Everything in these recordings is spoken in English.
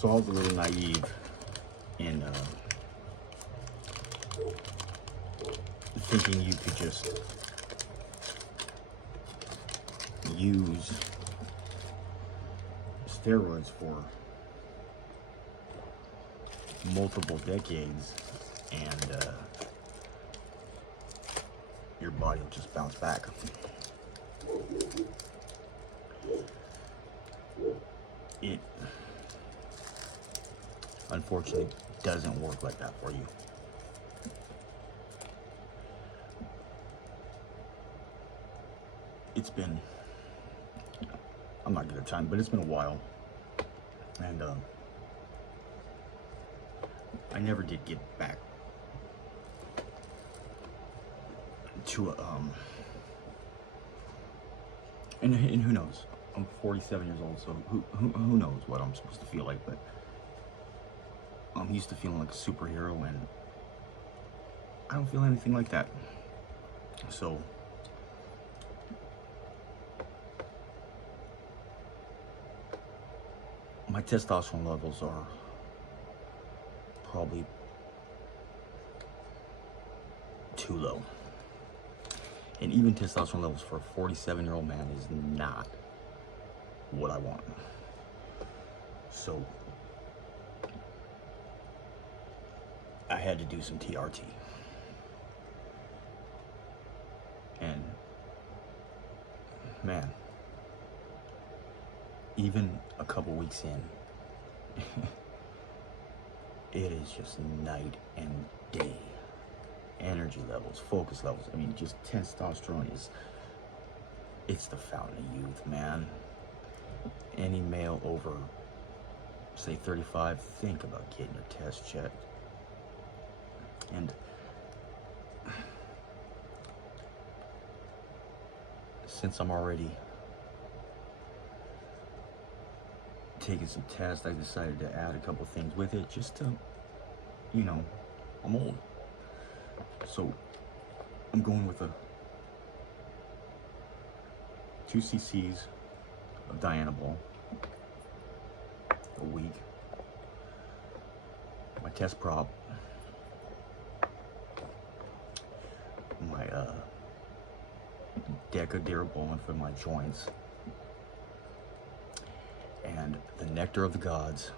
So I was a little naive in thinking you could just use steroids for multiple decades and your body will just bounce back. It unfortunately doesn't work like that for you. It's been, I'm not good at time, but it's been a while, and I never did get back to and who knows? I'm 47 years old, so who knows what I'm supposed to feel like? But I'm used to feeling like a superhero, and I don't feel anything like that. So my testosterone levels are probably too low. And even testosterone levels for a 47-year-old man is not what I want. So I had to do some T.R.T. And man, even a couple weeks in, it is just night and day. Energy levels, focus levels. I mean, just testosterone it's the fountain of youth, man. Any male over, say, 35, think about getting your test checked. And since I'm already taking some tests, I decided to add a couple things with it just to, you know, I'm old. So I'm going with 2 cc's of Dianabol a week. My test prop, my Decadirabolin for my joints, and the Nectar of the Gods,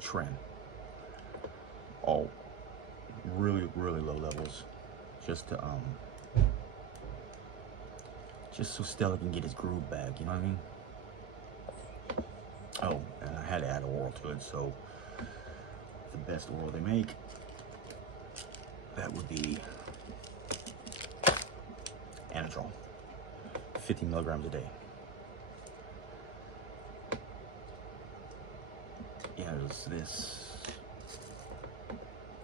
Tren. All really low levels, just to just so Stella can get his groove back, you know what I mean? Oh, and I had to add oral to it, so the best oral they make, that would be Anadrol, 50 milligrams a day. Yeah, is this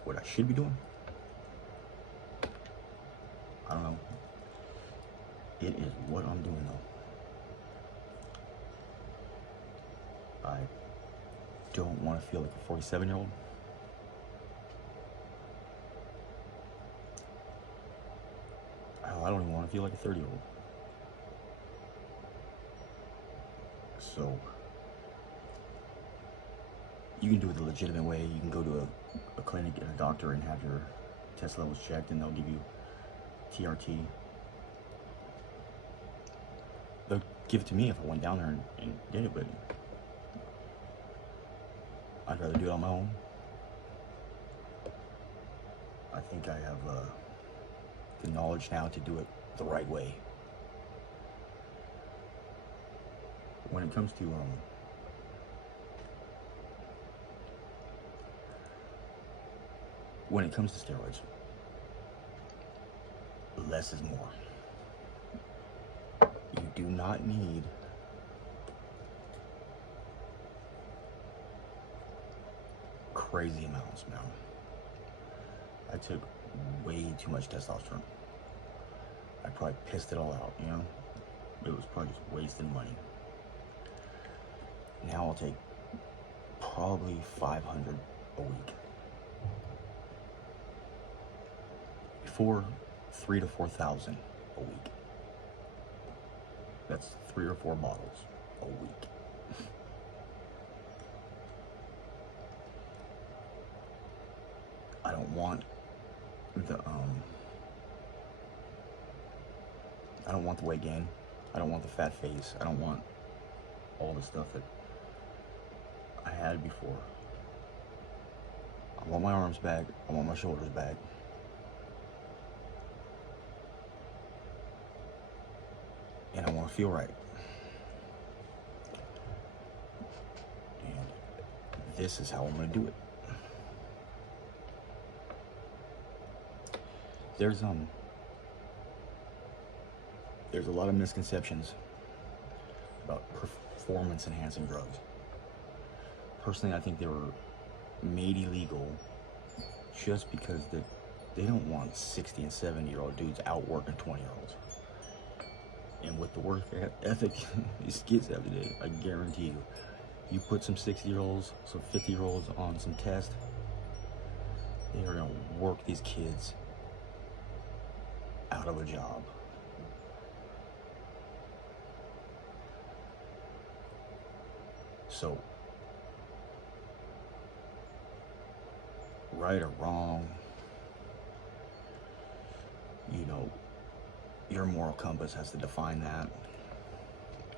what I should be doing? I don't know. It is what I'm doing though. I don't want to feel like a 47-year-old. Hell, I don't even want to feel like a 30-year-old. So you can do it the legitimate way. You can go to a clinic and a doctor and have your test levels checked, and they'll give you T.R.T. They'll give it to me if I went down there and did it, but I'd rather do it on my own. I think I have the knowledge now to do it the right way. When it comes to steroids, less is more. You do not need crazy amounts, man. I took way too much testosterone. I probably pissed it all out, you know? It was probably just wasting money. Now I'll take probably 500 a week. Before, 3,000 to 4,000 a week. That's 3 or 4 bottles a week. I don't want the I don't want the weight gain. I don't want the fat face. I don't want all the stuff that I had before. I want my arms back. I want my shoulders back. And I want to feel right. And this is how I'm going to do it. There's a lot of misconceptions about performance enhancing drugs. Personally, I think they were made illegal just because they don't want 60 and 70-year-old dudes out working 20-year-olds. And with the work ethic these kids have today, I guarantee you put some 60-year-olds, some 50-year-olds on some tests, they are gonna work these kids out of a job. So, right or wrong, you know, your moral compass has to define that.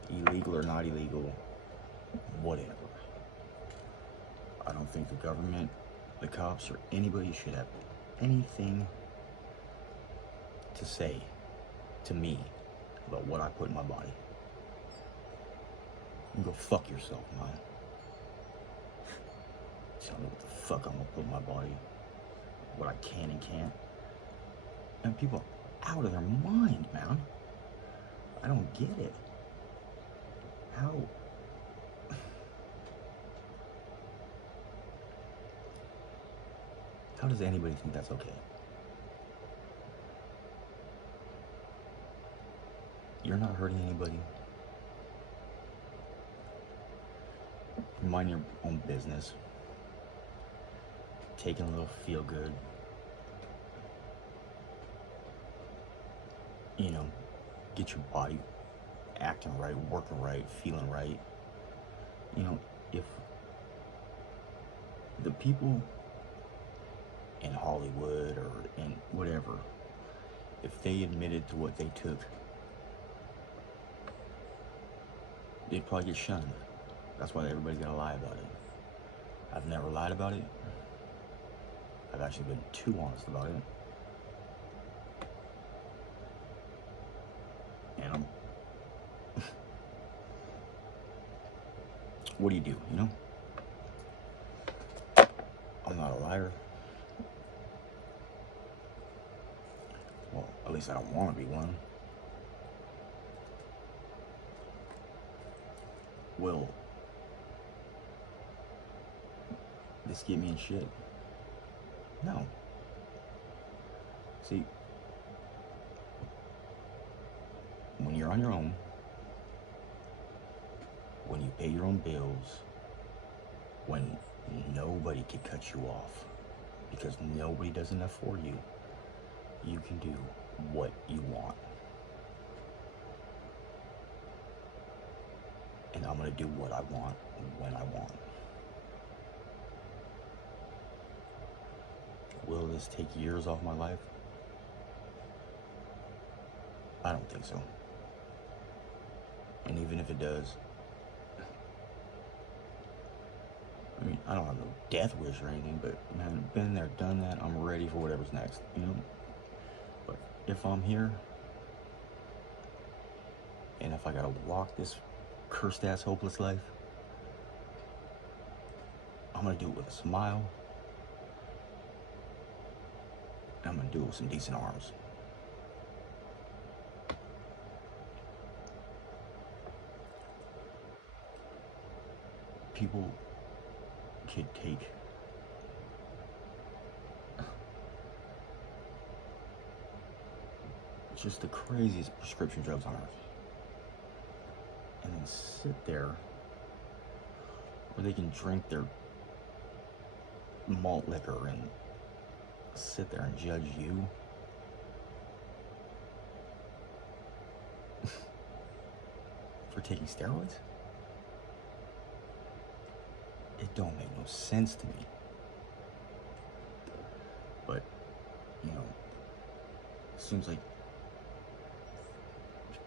Illegal or not illegal, whatever. I don't think the government, the cops, or anybody should have anything to say to me about what I put in my body. You go fuck yourself, man. Tell me what the fuck I'm gonna put in my body, what I can and can't. And people are out of their mind, man. I don't get it. How does anybody think that's okay? You're not hurting anybody. Mind your own business. Taking a little feel good. You know, get your body acting right, working right, feeling right. You know, if the people in Hollywood or in whatever, if they admitted to what they took, they'd probably get shunned. That's why everybody's gotta lie about it. I've never lied about it. I've actually been too honest about it. And what do, you know? I'm not a liar. Well, at least I don't want to be one. Will this get me in shit? No. See, when you're on your own, when you pay your own bills, when nobody can cut you off because nobody does enough for you, you can do what you want. And I'm gonna do what I want when I want. Will this take years off my life? I don't think so. And even if it does, I mean, I don't have no death wish or anything, but man, been there, done that, I'm ready for whatever's next, you know? But if I'm here, and if I gotta walk this cursed ass hopeless life, I'm gonna do it with a smile. I'm gonna do it with some decent arms. People could take just the craziest prescription drugs on earth and then sit there, or they can drink their malt liquor and sit there and judge you. for taking steroids? It don't make no sense to me. But, you know, it seems like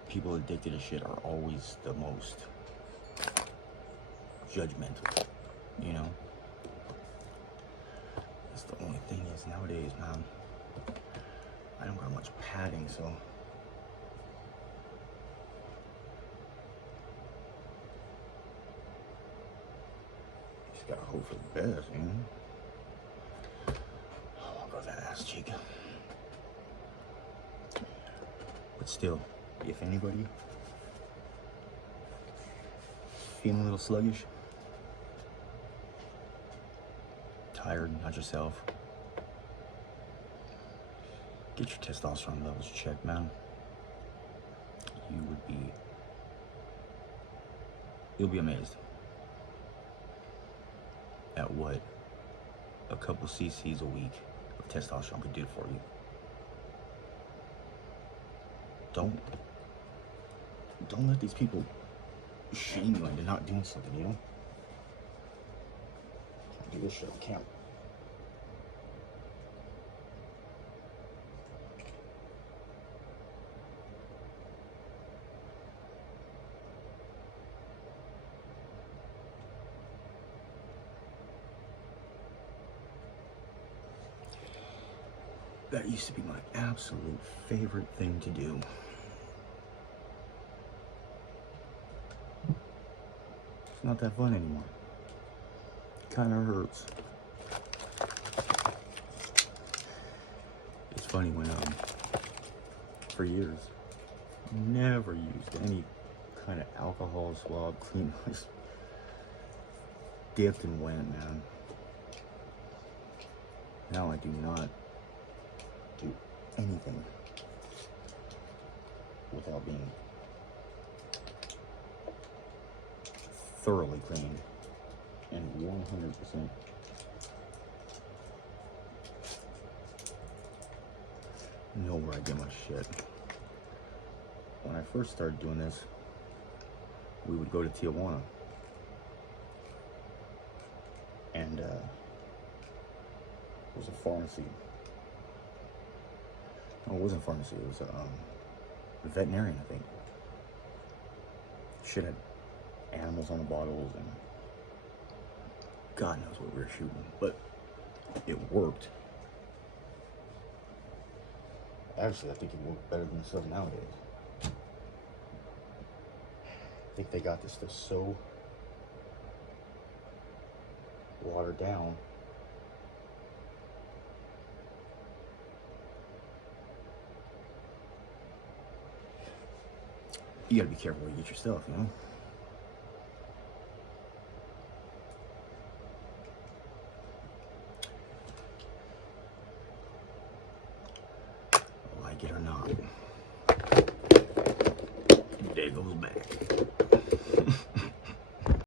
people addicted to shit are always the most judgmental, you know? That's the only thing is nowadays, man, I don't got much padding, so just gotta hope for the best, you know? Oh, I'll go that ass cheek. But still, if anybody feeling a little sluggish, tired, not yourself, get your testosterone levels checked, man. You'll be amazed at what a couple cc's a week of testosterone could do for you. Don't let these people shame you into not doing something, you know? Do this shit on camera. That used to be my absolute favorite thing to do. It's not that fun anymore. Kind of hurts. It's funny when, for years, never used any kind of alcohol swab clean. Just dipped and went, man. Now I do not do anything without being thoroughly cleaned and 100% know where I get my shit. When I first started doing this, we would go to Tijuana and there was a pharmacy. No, it wasn't a pharmacy, it was a veterinarian, I think. Shit had animals on the bottles and God knows what we were shooting, but it worked. Actually, I think it worked better than stuff nowadays. I think they got this stuff so watered down you gotta be careful where you get your stuff, you know? Like it or not, there goes back.